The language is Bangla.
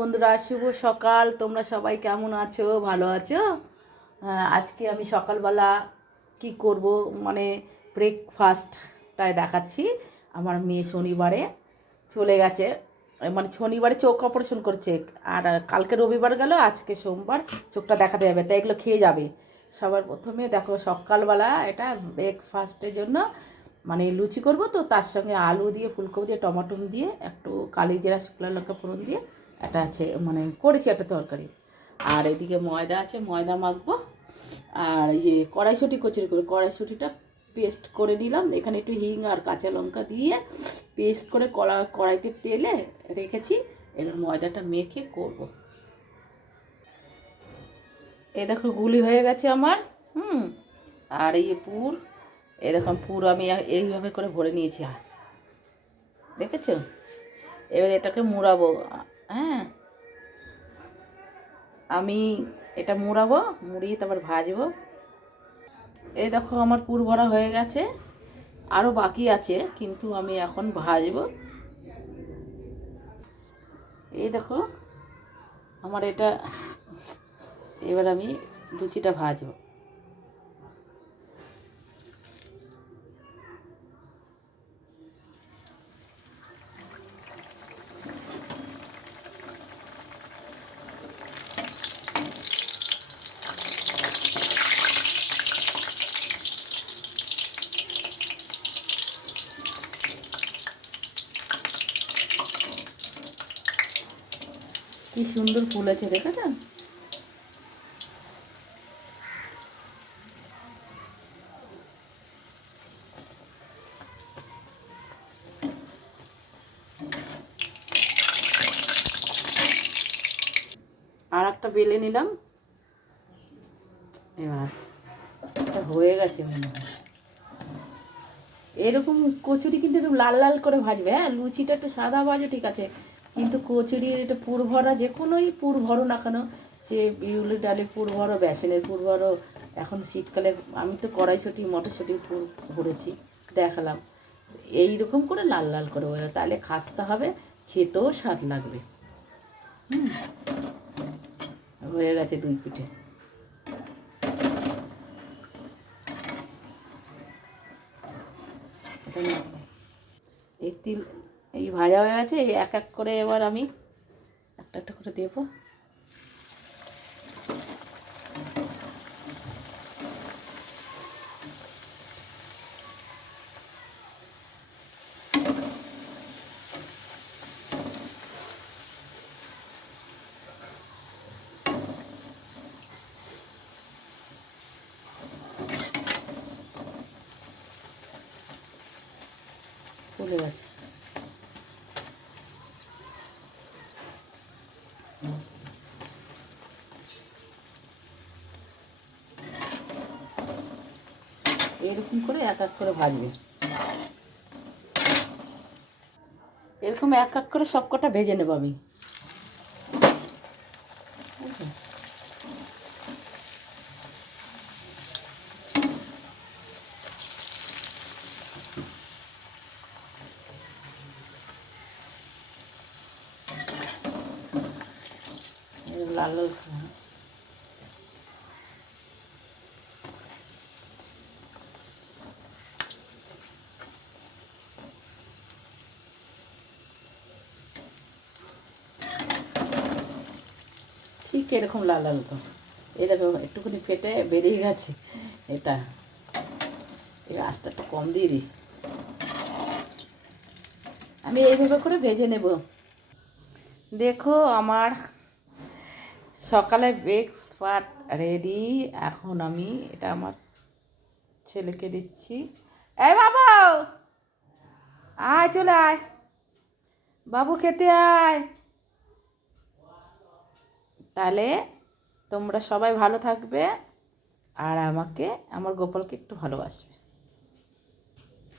বন্ধুরা, শুভ সকাল। তোমরা সবাই কেমন আছো? ভালো আছো? আজকে আমি সকালবেলা কি করব? মানে ব্রেকফাস্টটায় দেখাচ্ছি। আমার মেয়ে শনিবারে চলে গেছে। মানে শনিবারে চোখ অপারেশন করছে। আর কালকে রবিবার গেল, আজকে সোমবার চোখটা দেখাতে যাবে, তাই এগুলো খেয়ে যাবে। সবার প্রথমে দেখো, সকালবেলা এটা ব্রেকফাস্টের জন্য মানে লুচি করব। তো তার সঙ্গে আলু দিয়ে, ফুলকপি দিয়ে, টমাটো দিয়ে, একটু কালি জিরা, শুকনো লঙ্কা ফোড়ন দিয়ে একটা আছে মানে করেছি একটা তরকারি। আর এদিকে ময়দা আছে, ময়দা মাখবো। আর ইয়ে কড়াইশুঁটি কচুরি করে কড়াইশুঁটিটা পেস্ট করে নিলাম। এখানে একটু হিং আর কাঁচা লঙ্কা দিয়ে পেস্ট করে কড়া, কড়াইতে তেলে রেখেছি। এবার ময়দাটা মেখে করব। এ দেখো, গুলি হয়ে গেছে আমার, হুম। আর এই পুর এই দেখো, পুর আমি এইভাবে করে ভরে নিয়েছি। আর দেখেছ? এবার এটাকে মুড়াবো। হ্যাঁ। আমি এটা মুড়াবো, মুড়িয়ে তারপর ভাজবো। এই দেখো আমার পুর ভরা হয়ে গেছে। আরও বাকি আছে, কিন্তু আমি এখন ভাজবো। এই দেখো, আমার এটা, এবার আমি লুচিটা ভাজবো। কি সুন্দর ফুল আছে দেখেছেন আর একটা বেলে নিলাম। এবার হয়ে গেছে এরকম কচুরি কিন্তু একটু লাল লাল করে ভাজবে হ্যাঁ? লুচিটা একটু সাদা ভাজো, ঠিক আছে। কিন্তু কচুরি, এটা পুর ভরা যে কোনোই পুর ভরো না কেন, সে বিউলি ডালে পুর ভরো বেসনের পুর ভরো এখন শীতকালে আমি তো কড়াইশুঁটি, মটরশুঁটি পুর, ভরেছি, দেখালাম। এই রকম করে লাল লাল করে বলে তাহলে খাসতে হবে, খেতেও স্বাদ লাগবে। হয়ে গেছে দুই পিঠে। এই তিল ভাজা হয়ে গেছে, এই এক এক করে এবার আমি একটা একটা করে দেবো। ফুলে গেছে। এরকম করে এক এক করে ভাজবে। এরকম এক এক করে সব কটা ভেজে নেব আমি এরকম লাল লাল। ঠিক এরকম লাল লাল তো। দেখো একটুখানি ফেটে বেরিয়ে গেছে, এটা। এই আঁচটা একটু কম দিয়ে দিই। আমি এইভাবে করে ভেজে নেব। দেখো আমার সকালে ব্রেকফাস্ট রেডি এখন আমি এটা আমার ছেলেকে দিচ্ছি। এই বাবু! আয়, চলে আয়। বাবু, খেতে আয়। তাহলে তোমরা সবাই ভালো থাকবে আর আমাকে, আমার গোপালকে একটু ভালোবাসবে।